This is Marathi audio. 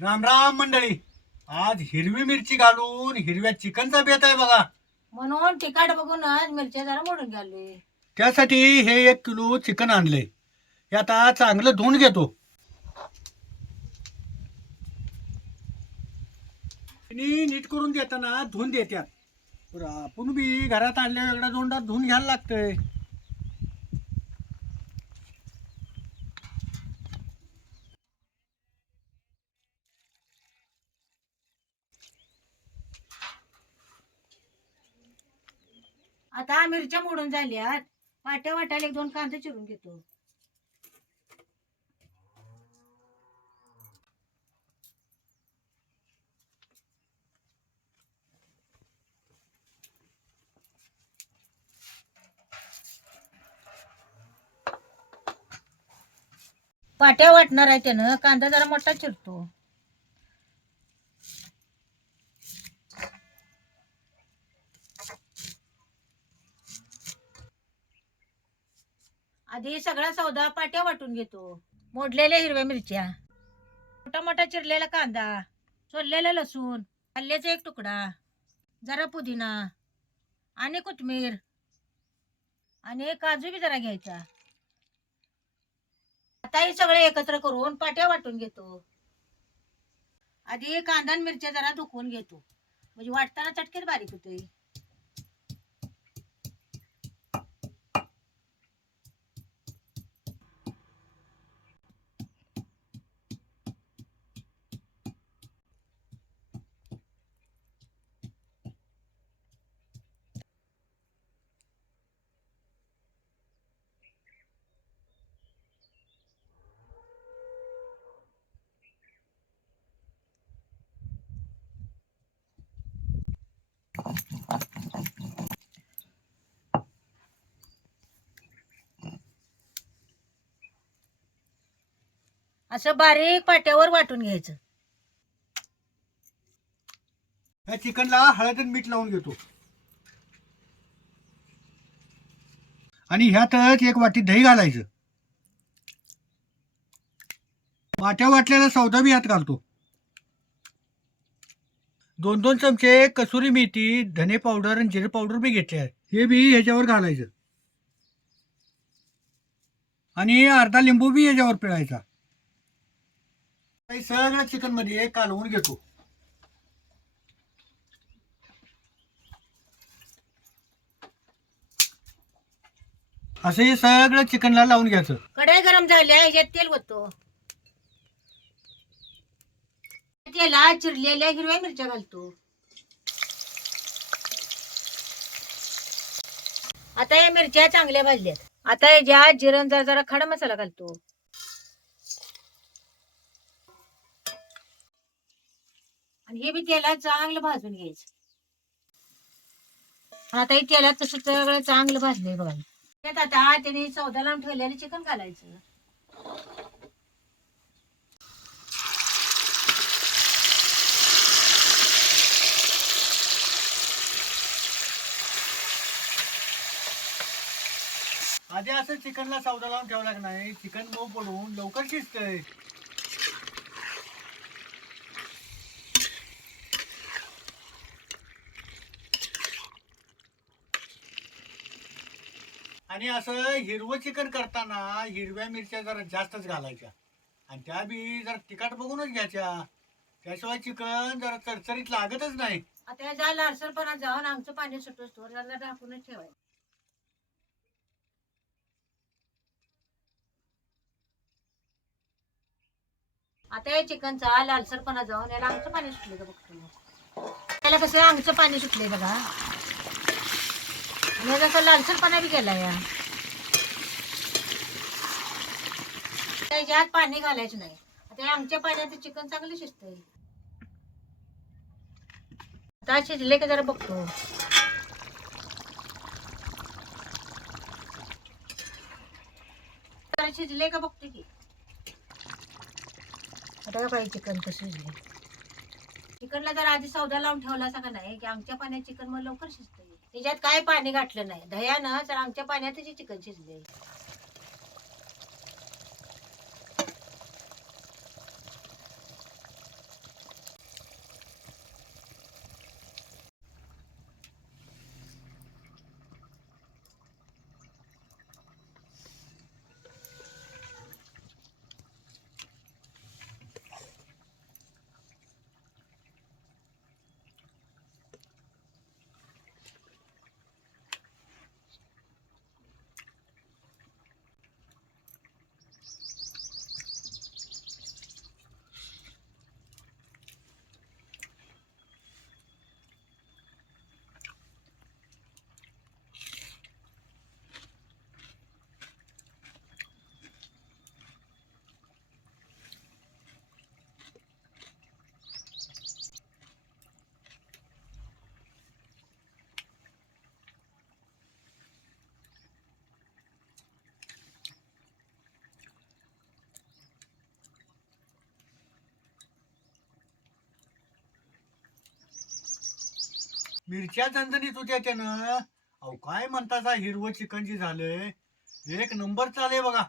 राम राम मंडळी. आज हिरवी मिरची घालून हिरव्या चिकनचा बेत आहे बघा. म्हणून तिखट बघूनच मिरच्या जरा मोडून घालू. त्यासाठी हे 1 किलो चिकन आणले. हे आता चांगलं धुवून घेतो. आणि नीट करून देताना धुवून देत्यात, पण आपण बी घरात आणल्या वेगळ्या दोंडात धुवून घ्यायला लागतंय. आता मिरच्या मोडून झाल्यात. वाट्या वाट्याला 1-2 कांदे चिरून घेतो. पाट्या वाटणार आहे त्यानं, कांदा जरा मोठा चिरतो. आधी सगळा सौदा पाट्या वाटून घेतो. मोडलेल्या हिरव्या मिरच्या, मोठा मोठा चिरलेला कांदा, सोललेलं लसूण, आल्याचा 1 तुकडा, जरा पुदिना आणि कोथिंबीर आणि काजू बी जरा घ्यायचा. आता हे सगळे एकत्र करून पाट्या वाटून घेतो. आधी कांदा आणि मिरच्या जरा दुखवून घेतो, म्हणजे वाटताना चटकेत बारीक होते. असं बारीक पाट्यावर वाटून घ्यायचं. या चिकनला हळद आणि मीठ लावून घेतो. आणि ह्यातच 1 वाटी दही घालायचं. वाट्या वाटलेला सौदा बी ह्यात घालतो. 2-2 चमचे कसुरी मेथी, धने पावडर आणि जिरे पावडर बी घेतले आहे. हे बी ह्याच्यावर घालायचं. आणि अर्धा लिंबू बी ह्याच्यावर पिळायचा. हे सगळं चिकन मध्ये कालवून घेतो. असं हे सगळं चिकनला लावून घ्यायचं. कढई गरम झाल्या, ह्याच्यात तेल होतो. तेलात चिरलेल्या हिरव्या मिरच्या घालतो. आता या मिरच्या चांगल्या भाजल्यात. आता याच्यात जिरं जरा खडा मसाला घालतो. आणि हे बी तेलात चांगलं भाजून घ्यायचं. आता हे तेलात तसं सगळं चांगलं भाजलंय बघा. त्यात आता त्याने सौदा लावून ठेवलेलं चिकन घालायचं. आधी असं चिकनला सौदा लावून ठेवला की नाही, चिकन मऊ पडून लवकर शिजतंय. आणि असं हिरवं चिकन करताना हिरव्या मिरच्या जरा जास्तच घालायच्या. आणि त्या बी जरा तिखट बघूनच घ्यायच्या. त्याशिवाय चिकन जरा चरचरीत लागतच नाही. आता या लालसरपणा जाऊन आमचं पाणी सुटूच तो जरा ढाकूनच ठेवायचं. आता या चिकनचा लालसरपणा जाऊन याला आमचं पाणी सुटले का बघतो. त्याला कसं आमचं पाणी सुटले बघा. आणि जसं लालसरपणा बी गेला या. त्याच्यात पाणी घालायचं नाही. आता या आमच्या पाण्यात चिकन चांगलं शिजतंय. आता शिजले का जरा बघतो. जरा शिजले का बघते की. आता काय चिकन कसं शिजले. चिकनला जर आधी सौदा लावून ठेवला असं का नाही की आमच्या पाण्यात चिकन मग लवकर शिजतंय. त्याच्यात काय पाणी घातलं नाही दह्यानं, तर आमच्या पाण्यातच चिकन शिजले. मिरच्या झणझणीत होत्या त्यानं. अहो काय म्हणता हिरवं चिकन जे झालंय एक नंबर चालय बघा.